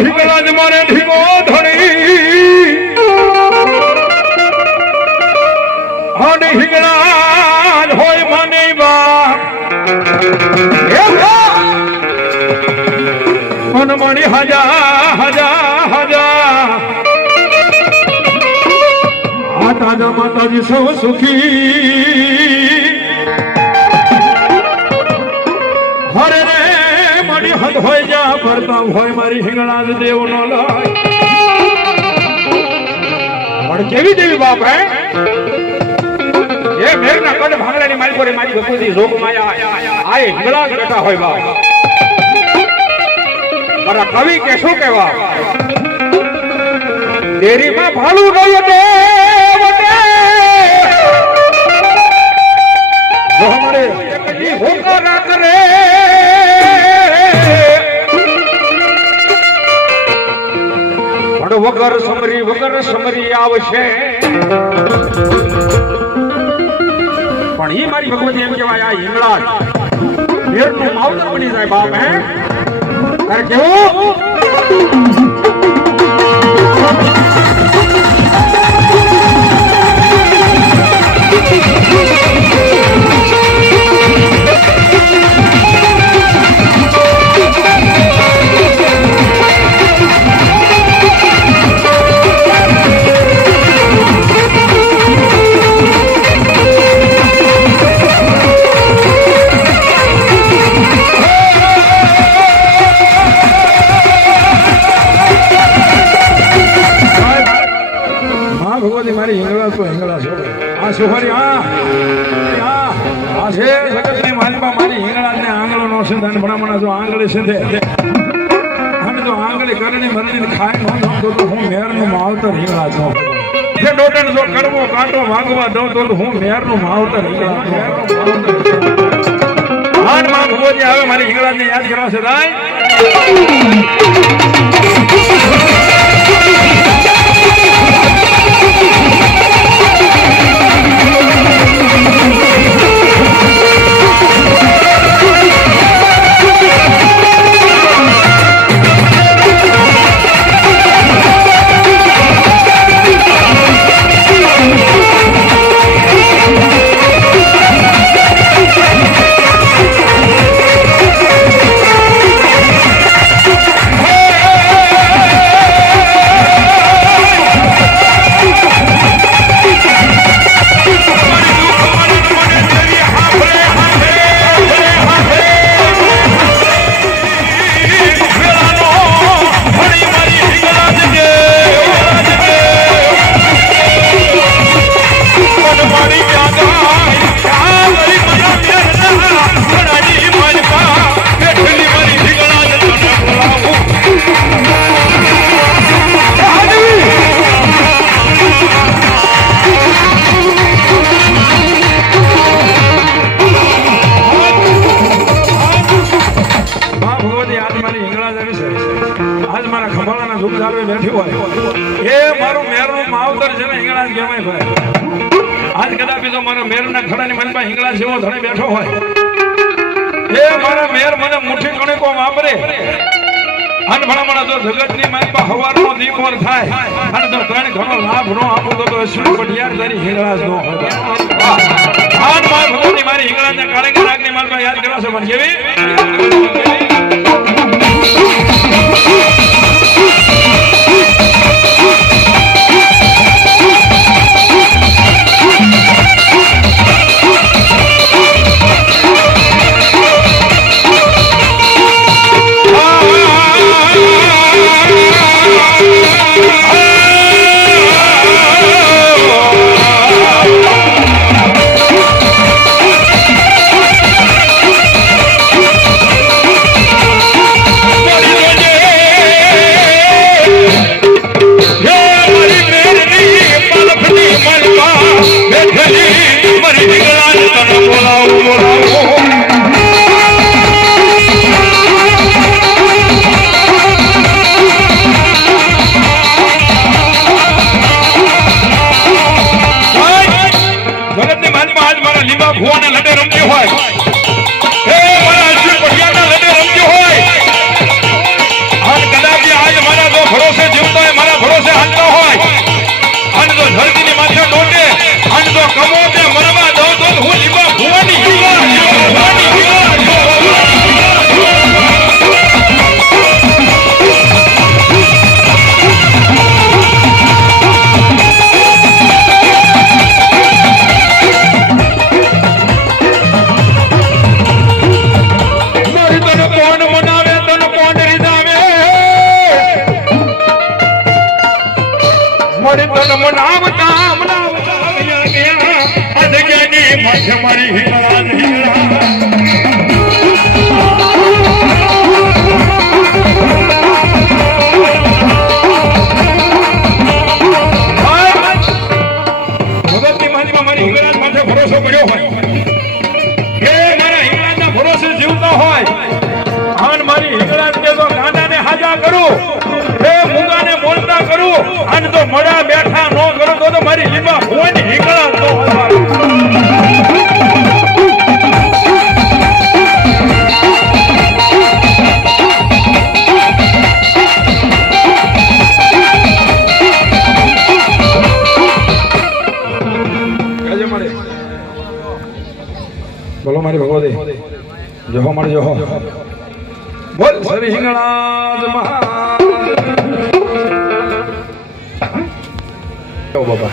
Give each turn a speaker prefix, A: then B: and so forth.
A: મારે ઢીંગો ધણી. અને હિંગળા હોય મને બા એ બા! મન મણી હજા હજા હજા. આ તાજા માતાજી સૌ સુખી. હદ હોય જા ફરતા હોય મારી હિંગણા દેવ નો લાય. પણ કેવી દેવી બાપ, હે? એ મેરના કડ ભાંગડાની મારી પર મારી ભગવતી રોગ માયા, આ એ હિંગળા બેઠા હોય બાપ. મારા કવિ કે શું કહેવા? દેરીમાં ભાલું ગયું દેવ જો હમારે એકજી ના કરે વગર સમરી વગર સમરી આવશે. પણ ઈ મારી ભગવતી એમ કહેવાય, આ હિંગળા મેરનું માવતર બની જાય બાપ, હે? અરે કેવું? મારી હિંગળા તો હિંગળા છો. આ સુહારી, આ આ છે જગતની માલિકા મારી હિંગળા ને આંગળો નો ધન ભણામણા જો આંગળી છે અને જો આંગળી કરણી મરણી ખાય નો તો હું મેરનું માવતર હિંગળા છું. જે ડોટન જો કડવો કાંટો વાગવા દઉં તો હું મેરનું માવતર હિંગળા છું. હાડમાં ભગવતી આવે, મારી હિંગળા ને યાદ કરવા છે રાય? આજ મારા ખંભાળાના ધૂપ બેઠી હોય. એ મારું મેરનું માવતર છે ને હિંગળા જ ભાઈ. આજ કદાચ તો મારા મેરના ખડાની મનમાં હિંગળા જેવો ધણે બેઠો હોય. એ મારા મેર મને મુઠ્ઠી કણકો વાપરે. અને ભણામણા તો જગતની માલપા હવારનો દીપોર થાય. અને લાભ નો આપું તો અશ્વિન પટિયાર તારી હિંગળા જ નો હોય. આજ માર ભગવતી મારી હિંગળાને નાગની માલપા યાદ કરવા છે પણ કેવી?
B: হয়
A: મારી તન મનાવતા મનાવતા ગયા. ગયા આ જગ્યાની મારી હિંગળાજ માથે ભરોસો કર્યો હોય. કે મારા હિંગળાજના ભરોસે જીવતો હોય. આન મારી હિંગળાજને તો ગાંડાને હાજા કરું. એ મૂંગાને બોલતા કરું. અને પ્રભુ મારી ભગવતી જોહો મારી જોહો બોલ શ્રી હિંગણાજ મહારાજ બાબા